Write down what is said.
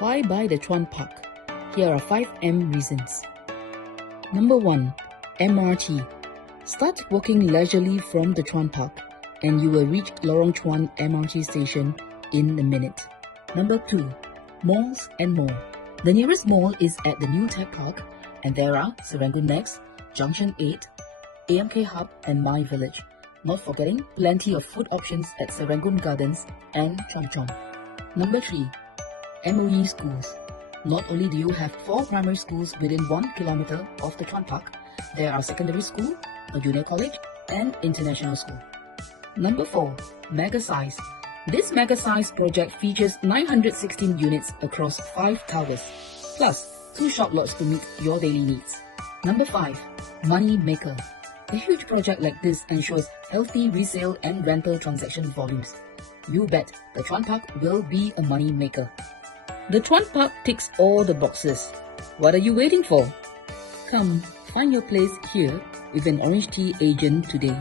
Why buy the Chuan Park? Here are 5 M reasons. Number 1. MRT. Start walking leisurely from the Chuan Park and you will reach Lorong Chuan MRT station in a minute. Number 2. Malls and more. The nearest mall is at the new Tech Park and there are Serangoon Next, Junction 8, AMK Hub and My Village. Not forgetting plenty of food options at Serangoon Gardens and Chomp Chomp. Number 3. MOE schools. Not only do you have 4 primary schools within 1 kilometer of the Chuan Park, there are secondary school, a junior college and international school. Number 4. Mega Size. This Mega Size project features 916 units across 5 towers, plus 2 shop lots to meet your daily needs. Number 5. Money Maker. A huge project like this ensures healthy resale and rental transaction volumes. You bet the Chuan Park will be a money maker. The Chuan Park ticks all the boxes. What are you waiting for? Come, find your place here with an Orange Tea agent today.